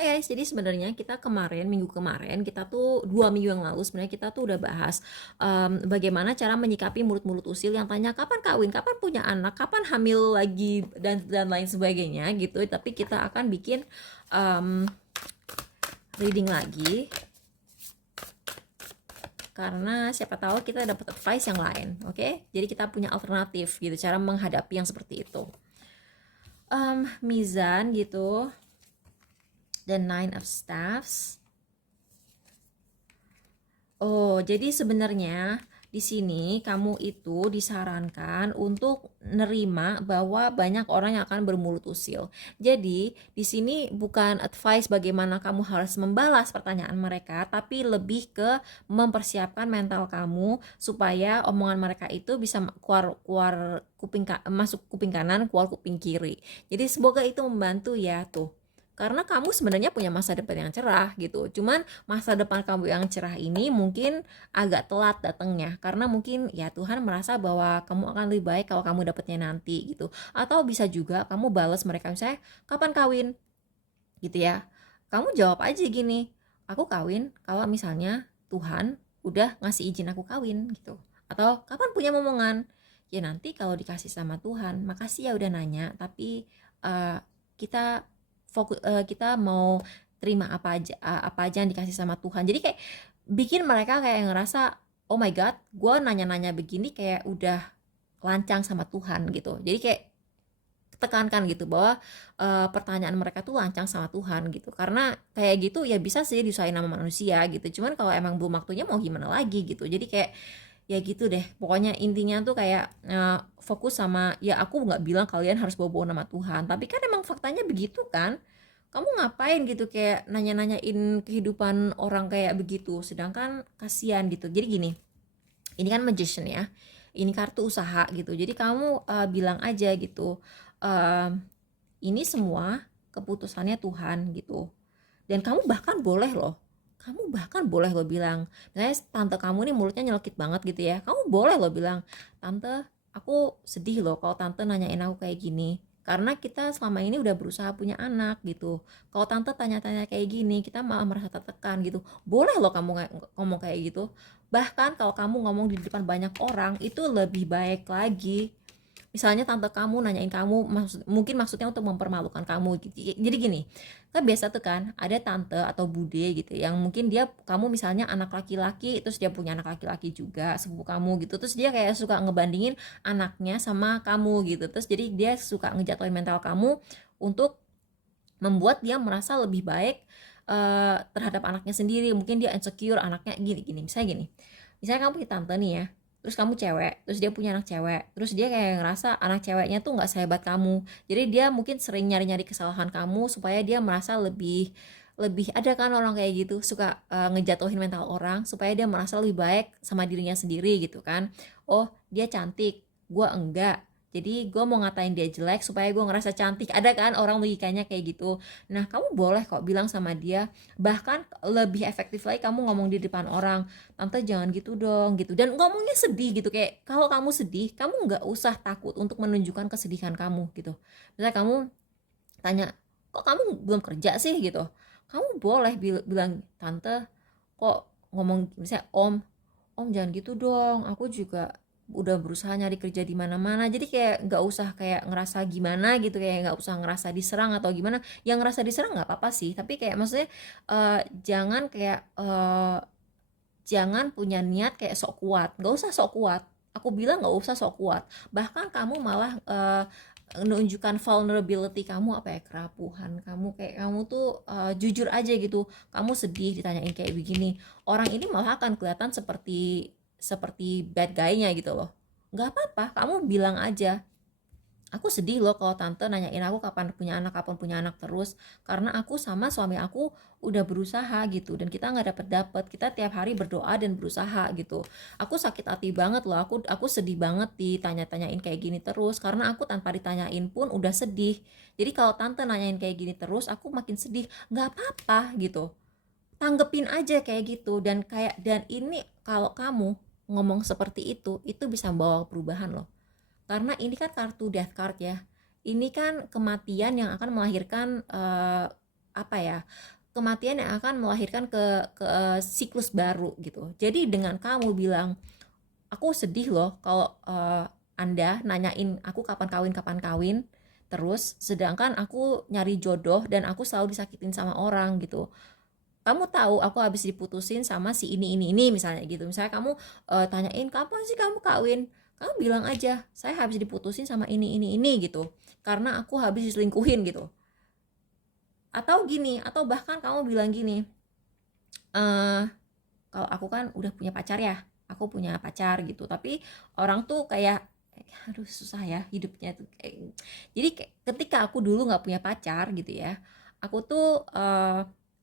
Hai guys, jadi sebenarnya kita minggu kemarin, kita tuh 2 minggu yang lalu sebenarnya kita tuh udah bahas bagaimana cara menyikapi mulut-mulut usil yang tanya kapan kawin, kapan punya anak, kapan hamil lagi dan lain sebagainya gitu. Tapi kita akan bikin um, reading lagi karena siapa tahu kita dapat advice yang lain, oke? Jadi kita punya alternatif gitu cara menghadapi yang seperti itu. Mizan gitu, the Nine of Staffs. Oh, jadi sebenarnya di sini kamu itu disarankan untuk nerima bahwa banyak orang yang akan bermulut usil. Jadi, di sini bukan advice bagaimana kamu harus membalas pertanyaan mereka, tapi lebih ke mempersiapkan mental kamu supaya omongan mereka itu bisa keluar masuk kuping kanan, keluar kuping kiri. Jadi, semoga itu membantu ya tuh. Karena kamu sebenarnya punya masa depan yang cerah gitu. Cuman masa depan kamu yang cerah ini mungkin agak telat datangnya karena mungkin ya Tuhan merasa bahwa kamu akan lebih baik kalau kamu dapatnya nanti gitu. Atau bisa juga kamu balas mereka misalnya kapan kawin gitu ya. Kamu jawab aja gini, aku kawin kalau misalnya Tuhan udah ngasih izin aku kawin gitu. Atau kapan punya momongan? Ya nanti kalau dikasih sama Tuhan. Makasih ya udah nanya, tapi kita kita mau terima apa aja yang dikasih sama Tuhan. Jadi kayak bikin mereka kayak ngerasa oh my god, gue nanya-nanya begini kayak udah lancang sama Tuhan gitu. Jadi kayak tekankan gitu bahwa pertanyaan mereka tuh lancang sama Tuhan gitu. Karena kayak gitu ya bisa sih disusahin sama manusia gitu. Cuman kalau emang belum waktunya mau gimana lagi gitu. Jadi kayak ya gitu deh. Pokoknya intinya tuh kayak fokus sama ya aku nggak bilang kalian harus bawa-bawa nama Tuhan. Tapi kan emang faktanya begitu kan. Kamu ngapain gitu kayak nanya-nanyain kehidupan orang kayak begitu. Sedangkan kasihan gitu. Jadi gini, ini kan magician ya, ini kartu usaha gitu, jadi kamu bilang aja gitu, uh, ini semua keputusannya Tuhan gitu. Dan kamu bahkan boleh lo bilang, misalnya tante kamu nih mulutnya nyelekit banget gitu ya, kamu boleh lo bilang, tante aku sedih loh kalau tante nanyain aku kayak gini, karena kita selama ini udah berusaha punya anak gitu. Kalau tante tanya-tanya kayak gini kita malah merasa tertekan gitu. Boleh loh kamu ngomong kayak gitu. Bahkan kalau kamu ngomong di depan banyak orang itu lebih baik lagi. Misalnya tante kamu nanyain kamu, mungkin maksudnya untuk mempermalukan kamu gitu. Jadi gini, kan biasa tuh kan ada tante atau bude gitu yang mungkin kamu misalnya anak laki-laki, terus dia punya anak laki-laki juga sepupu kamu gitu, terus dia kayak suka ngebandingin anaknya sama kamu gitu, terus jadi dia suka ngejatuhin mental kamu untuk membuat dia merasa lebih baik terhadap anaknya sendiri. Mungkin dia insecure anaknya gini, misalnya kamu punya tante nih ya, terus kamu cewek, terus dia punya anak cewek, terus dia kayak ngerasa anak ceweknya tuh nggak sehebat kamu, jadi dia mungkin sering nyari-nyari kesalahan kamu supaya dia merasa lebih lebih ada kan orang kayak gitu suka ngejatuhin mental orang supaya dia merasa lebih baik sama dirinya sendiri gitu kan. Oh dia cantik, gua enggak, jadi gue mau ngatain dia jelek supaya gue ngerasa cantik, ada kan orang logikanya kayak gitu. Nah kamu boleh kok bilang sama dia, bahkan lebih efektif lagi kamu ngomong di depan orang, tante jangan gitu dong gitu, dan ngomongnya sedih gitu, kayak kalau kamu sedih kamu nggak usah takut untuk menunjukkan kesedihan kamu gitu. Misalnya kamu tanya, kok kamu belum kerja sih gitu, kamu boleh bilang, tante kok ngomong misalnya om jangan gitu dong, aku juga udah berusaha nyari kerja di mana-mana. Jadi kayak nggak usah kayak ngerasa gimana gitu, kayak nggak usah ngerasa diserang atau gimana. Yang ngerasa diserang nggak apa-apa sih, tapi kayak maksudnya jangan kayak jangan punya niat kayak sok kuat, nggak usah sok kuat. Aku bilang nggak usah sok kuat, bahkan kamu malah menunjukkan vulnerability kamu, apa ya, kerapuhan kamu, kayak kamu tuh jujur aja gitu, kamu sedih ditanyain kayak begini, orang ini malah akan kelihatan seperti seperti bad guy-nya gitu loh. Nggak apa-apa, kamu bilang aja, aku sedih loh kalau tante nanyain aku kapan punya anak terus, karena aku sama suami aku udah berusaha gitu dan kita nggak dapet, kita tiap hari berdoa dan berusaha gitu. Aku sakit hati banget loh, aku sedih banget ditanya-tanyain kayak gini terus, karena aku tanpa ditanyain pun udah sedih. Jadi kalau tante nanyain kayak gini terus aku makin sedih. Nggak apa-apa gitu, tanggepin aja kayak gitu. Dan ini kalau kamu ngomong seperti itu bisa membawa perubahan loh, karena ini kan kartu death card ya. Ini kan kematian yang akan melahirkan apa ya, kematian yang akan melahirkan ke siklus baru gitu. Jadi dengan kamu bilang, aku sedih loh kalau Anda nanyain aku kapan kawin, terus sedangkan aku nyari jodoh dan aku selalu disakitin sama orang gitu. Kamu tahu aku habis diputusin sama si ini misalnya gitu. Misalnya kamu tanyain kapan sih kamu kawin, kamu bilang aja saya habis diputusin sama ini gitu, karena aku habis diselingkuhin gitu. Atau gini, atau bahkan kamu bilang gini, eh kalau aku kan udah punya pacar ya, aku punya pacar gitu, tapi orang tuh kayak aduh susah ya hidupnya tuh jadi ketika aku dulu nggak punya pacar gitu ya, aku tuh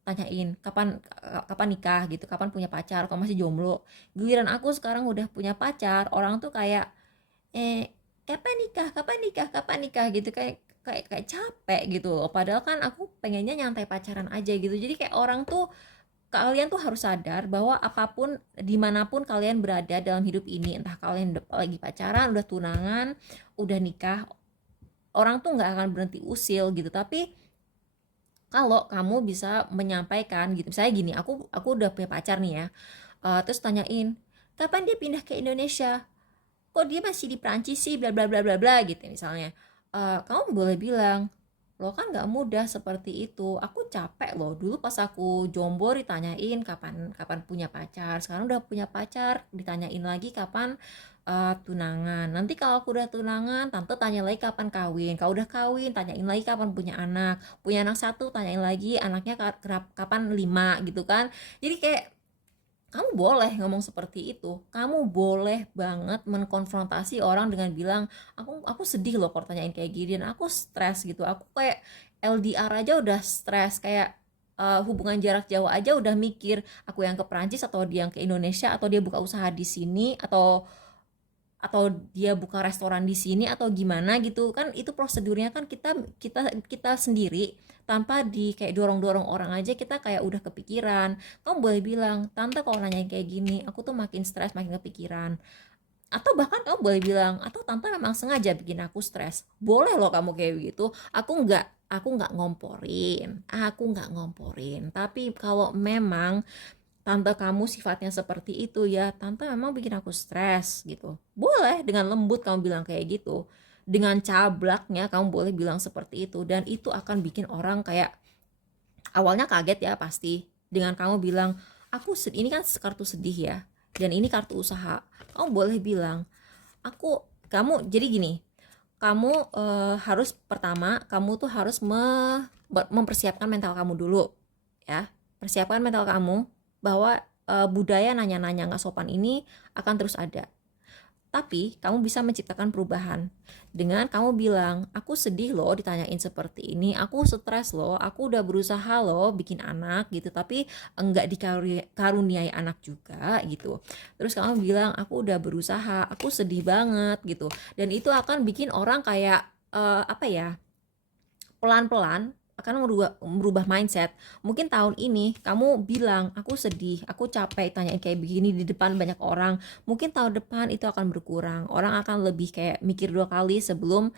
tanyain kapan kapan nikah gitu, kapan punya pacar, kalau masih jomblo. Giliran aku sekarang udah punya pacar, orang tuh kayak kapan nikah, kapan nikah, kapan nikah gitu, kayak kayak kayak capek gitu loh. Padahal kan aku pengennya nyantai pacaran aja gitu. Jadi kayak orang tuh, kalian tuh harus sadar bahwa apapun dimanapun kalian berada dalam hidup ini, entah kalian lagi pacaran, udah tunangan, udah nikah, orang tuh nggak akan berhenti usil gitu. Tapi kalau kamu bisa menyampaikan gitu, misalnya gini, aku udah punya pacar nih ya, terus tanyain kapan dia pindah ke Indonesia, kok dia masih di Prancis sih, bla bla bla bla bla gitu misalnya. Kamu boleh bilang, lo kan nggak mudah seperti itu, aku capek loh, dulu pas aku jomblo ditanyain kapan kapan punya pacar, sekarang udah punya pacar ditanyain lagi kapan tunangan, nanti kalau aku udah tunangan tante tanya lagi kapan kawin, kalau udah kawin tanyain lagi kapan punya anak satu tanyain lagi anaknya kapan 5 gitu kan. Jadi kayak kamu boleh ngomong seperti itu, kamu boleh banget mengkonfrontasi orang dengan bilang, aku sedih loh kalau tanyain kayak gini, dan aku stres gitu, aku kayak LDR aja udah stres, kayak hubungan jarak jauh aja udah mikir aku yang ke Prancis atau dia yang ke Indonesia, atau dia buka usaha di sini, atau dia buka restoran di sini atau gimana gitu kan. Itu prosedurnya kan kita kita kita sendiri, tanpa di kayak dorong-dorong orang aja kita kayak udah kepikiran. Kamu boleh bilang, tante kalau nanya kayak gini aku tuh makin stres, makin kepikiran. Atau bahkan kamu boleh bilang, atau tante memang sengaja bikin aku stres. Boleh loh kamu kayak gitu. Aku nggak ngomporin, tapi kalau memang tante kamu sifatnya seperti itu, ya tante memang bikin aku stres gitu, boleh dengan lembut kamu bilang kayak gitu. Dengan cablaknya kamu boleh bilang seperti itu, dan itu akan bikin orang kayak awalnya kaget ya pasti. Dengan kamu bilang, aku sedih, ini kan kartu sedih ya, dan ini kartu usaha, kamu boleh bilang, kamu jadi gini, kamu harus pertama, kamu tuh harus mempersiapkan mental kamu dulu ya. Persiapkan mental kamu bahwa budaya nanya-nanya nggak sopan ini akan terus ada. Tapi kamu bisa menciptakan perubahan dengan kamu bilang, aku sedih loh ditanyain seperti ini, aku stres loh, aku udah berusaha loh bikin anak gitu, tapi enggak dikaruniai anak juga gitu. Terus kamu bilang, aku udah berusaha, aku sedih banget gitu. Dan itu akan bikin orang kayak apa ya, pelan-pelan akan merubah mindset. Mungkin tahun ini kamu bilang, aku sedih, aku capek tanyain kayak begini di depan banyak orang. Mungkin tahun depan itu akan berkurang. Orang akan lebih kayak mikir 2 kali sebelum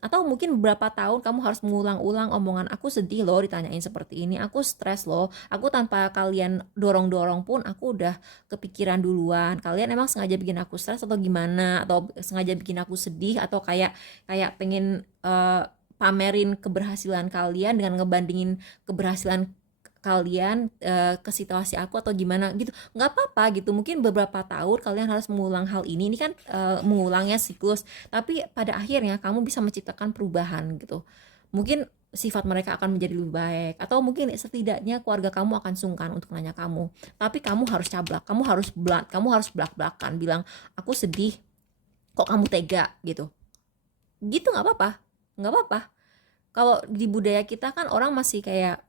atau mungkin beberapa tahun kamu harus mengulang-ulang omongan, aku sedih loh ditanyain seperti ini, aku stres loh, aku tanpa kalian dorong-dorong pun aku udah kepikiran duluan. Kalian emang sengaja bikin aku stres atau gimana, atau sengaja bikin aku sedih, atau kayak kayak pengen pamerin keberhasilan kalian dengan ngebandingin keberhasilan kalian ke situasi aku atau gimana gitu. Nggak apa-apa gitu, mungkin beberapa tahun kalian harus mengulang hal ini kan mengulangnya siklus, tapi pada akhirnya kamu bisa menciptakan perubahan gitu. Mungkin sifat mereka akan menjadi lebih baik, atau mungkin setidaknya keluarga kamu akan sungkan untuk nanya kamu. Tapi kamu harus cablak, kamu harus blunt, kamu harus belak-belakan bilang, aku sedih kok kamu tega gitu. Gitu nggak apa-apa, nggak apa-apa. Kalau di budaya kita kan orang masih kayak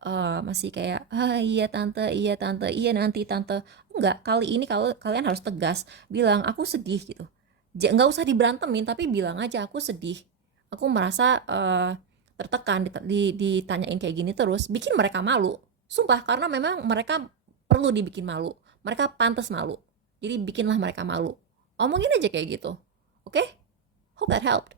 iya tante iya nanti tante. Enggak, kali ini kalau kalian harus tegas bilang aku sedih gitu. Nggak usah diberantemin, tapi bilang aja aku sedih, aku merasa tertekan, ditanyain kayak gini terus bikin mereka malu. Sumpah, karena memang mereka perlu dibikin malu, mereka pantas malu, jadi bikinlah mereka malu. Omongin aja kayak gitu. Oke, okay? Hope that helped.